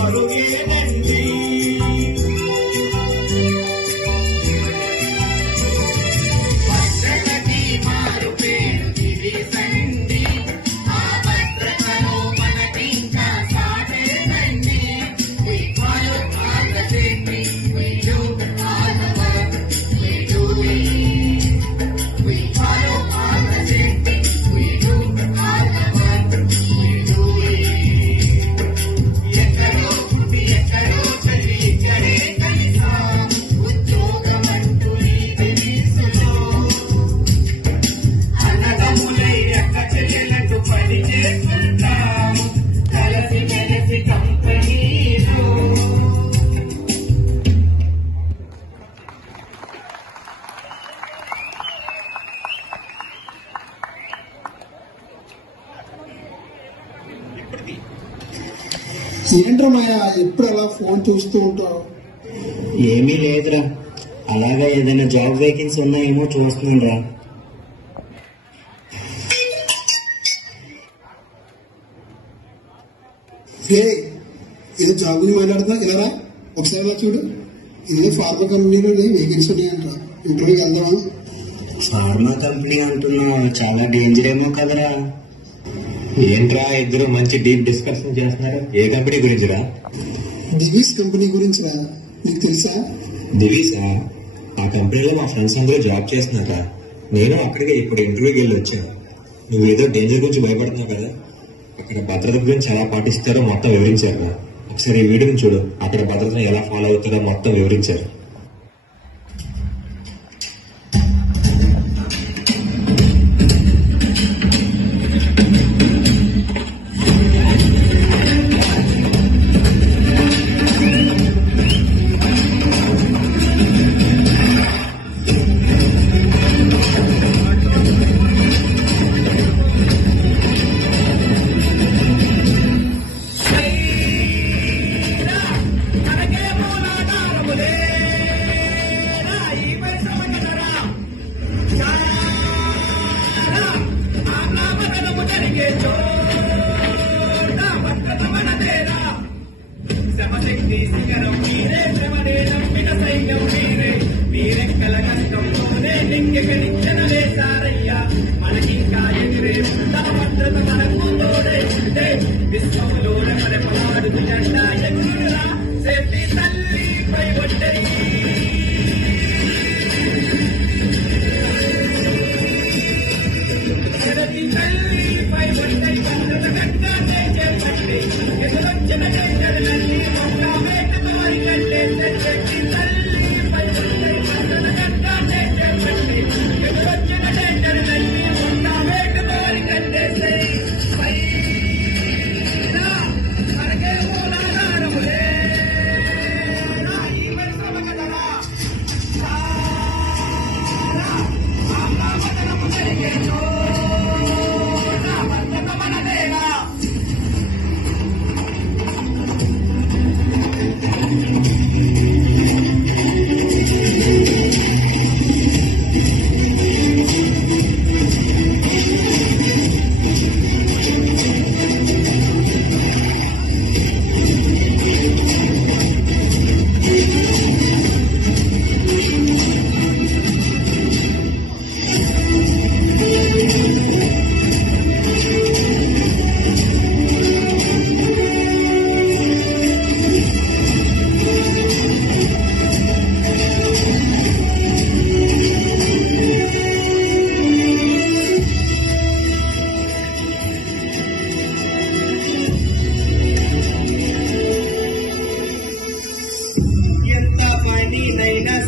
మరుగేనండి. భద్రతకి మారు పేరు దివిసండి, ఆ భద్రతలో మనకింకా సాధేనండి. We follow all the training, we do all the work, we do it. We follow all the training, we do all the work, we do it. ఎక్కడో పుట్టి ఎక్కడో చదివి ఇక్కడే కలిసాం, ఉద్యోగమంటూ ఈ దివిసులో. అన్నదమ్ములై అక్క చెల్లెలకు పని చేస్తుంటాం, కలిసి మెలిసి కంపెనీలో. ఏంట్రా మాయా ఎప్పుడు అలా ఫోన్ చూస్తూ ఉంటావు? ఏమీ లేదురా, అలాగా ఏదైనా జాబ్ వేకెన్సీ ఉన్నాయేమో చూస్తున్నాను రా. ఏదో జాబ్ గురించి మాట్లాడుతున్నా ఇలా ఒకసారి రా చూడు. ఏదో ఫార్మా కంపెనీలో వేకెన్సీ ఉన్నాయంట, ఇంట్లోకి వెళ్దామా? ఫార్మా కంపెనీ అంటున్నావు, చాలా డేంజర్ ఏమో కదరా. ఏంట్రా ఇద్దరు మంచి డీప్ డిస్కషన్ చేస్తున్నారు, ఏ కంపెనీ గురించిరా? దివీస్ కంపెనీ గురించి రా, నీకు తెలుసా? దివీసా? ఆ కంపెనీలో మా ఫ్రెండ్స్ అందరూ జాబ్ చేస్తున్నారా, నేను అక్కడికి ఇప్పుడు ఇంటర్వ్యూకి వెళ్ళి వచ్చాను. నువ్వేదో డేంజర్ గురించి భయపడుతున్నావు కదా, అక్కడ భద్రత గురించి ఎలా పాటిస్తారో మొత్తం వివరించారు. ఒకసారి ఈ వీడియోని చూడు, అక్కడ భద్రతను ఎలా ఫాలో అవుతారో మొత్తం వివరించారు.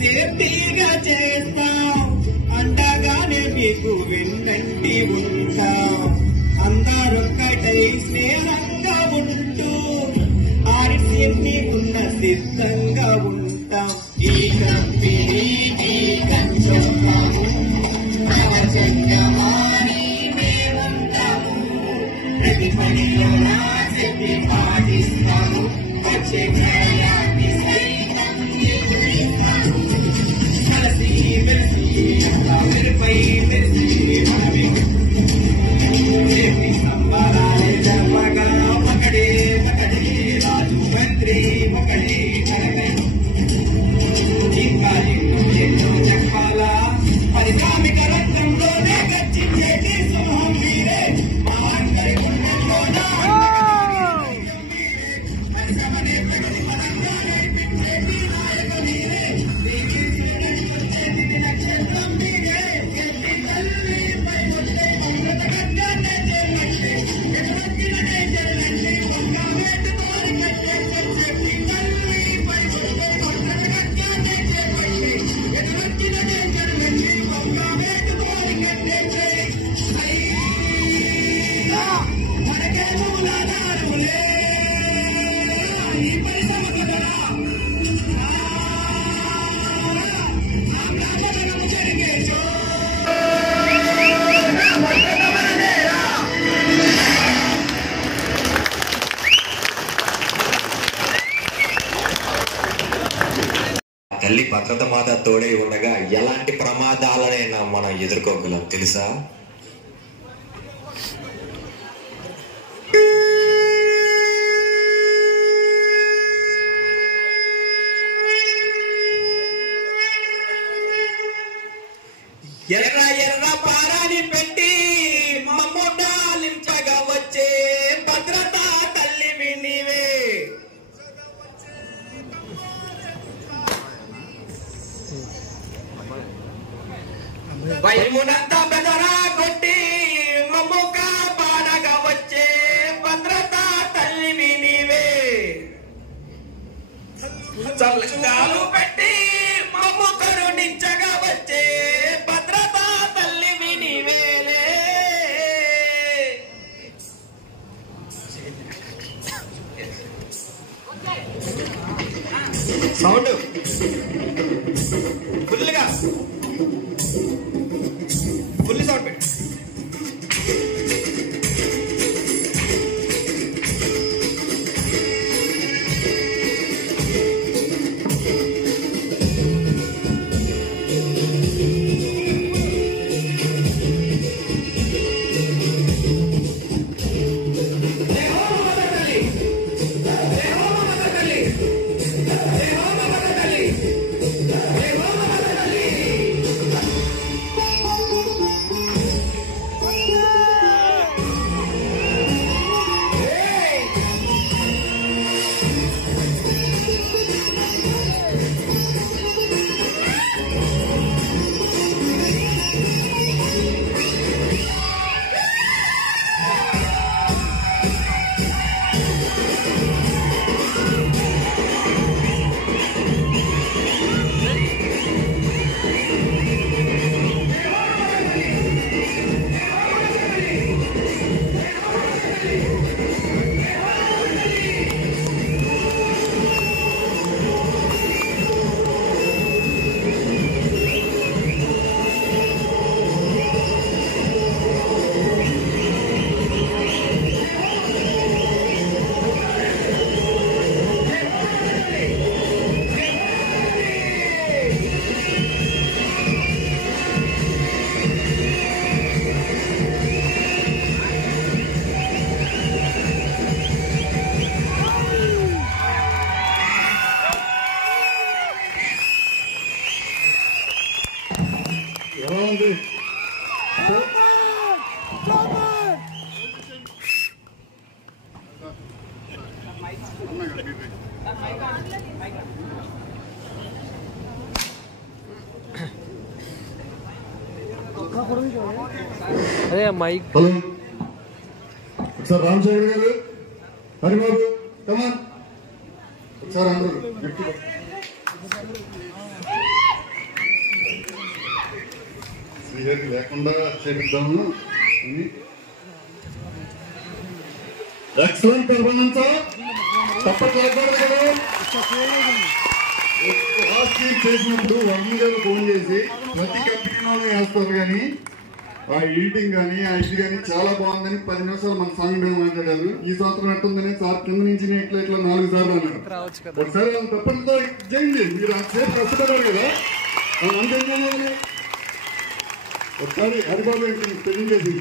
సేఫ్టీగా చేస్తాం, అండగానే మీకు విన్నంటి ఉంటాం. అందరొక్కటై స్నేహంగా ఉంటూ ఆర్సిఎన్ని ఉన్న సిద్ధంగా ఉంటాం. ఈ కంపెనీకి కంచొస్తాము, కవచంగమాని మేముంటాము. ప్రతి పనిలో నా చెప్పి పాటిస్తాము, వచ్చే న్యాయాన్ని సైతం ఎదురిస్తాము. కలిసి వెలిసి అందరిపై తెలిసి మనమే చెప్పి సంబరాలే జరపగా పకడే రాజు మంత్రి ఒకటే ఇంకా ఎన్నో చెప్పాలా పరిశ్రామిక రంగంలోనే గర్జించేటి సింహం మీరే మా అందరి గుండెల్లోనా పరిశ్రమనే ప్రగతి పరంగా నడిపించేటి నాయక మీరే చేతి నక్షత్రం మీరే ఎల్లి తల్లి పై వచ్చే అమృత గంగానే చెల్లండి ఎటువచ్చిననే చెల్లండి ఒక్క వేటుతోని కట్టే చెట్టి తల్లి పై వచ్చే అమృత గంగానే చెల్లండి ఎటువచ్చిననే చెల్లండి ఒక్క వేటుతోని కట్టే మనకే మూలాధారములే ఈ పరిశ్రమ కదరా తల్లి భద్రత మాత తోడై ఉండగా ఎలాంటి ప్రమాదాలనైనా మనం ఎదుర్కోగలం తెలుసా? ఎర్ర ఎర్ర పారాని పెట్టి మమ్ము డాలించగా వచ్చే భద్రతా తల్లివి నీవే వైమునంతా బెదరా కొట్టి మమ్ము కాపాడగా వచ్చే భద్రతా తల్లివి నీవే చల్లగాలు పెట్టి మమ్ము కరుణించగా వచ్చే భద్రతా తల్లివి నీవేలే సౌండ్ ఫుల్గా ఫుల్ సౌండ్ పెట్టి అదే మైక్ హలో సార్ రామచంద్ర గారు హరిబాబు కమాన్ సార్ అందరూ శ్రీహరి లేకుండా చేపిద్దాము ఎక్సలెంట్ పర్ఫార్మెన్స్ తప్పట్లేదు కదా చేసినప్పుడు వర్మ గారు ఫోన్ చేసి ప్రతి కంపెనీలో వేస్తారు కానీ ఆ ఎడిటింగ్ కానీ ఆ ఇది కానీ చాలా బాగుందని 10 నిమిషాలు మన సాంగ్ మీద మాట్లాడారు. ఈ సంవత్సరం ఎట్టుందని సార్ కింద నుంచి ఇట్లా 4 సార్లు అన్నారు. ఒకసారి వాళ్ళు తప్పనితో చేయండి, మీరు అంతసేపు కష్టపడారు కదా అంతే. ఒకసారి హరిబాబు ప్రెజెంట్ చేసి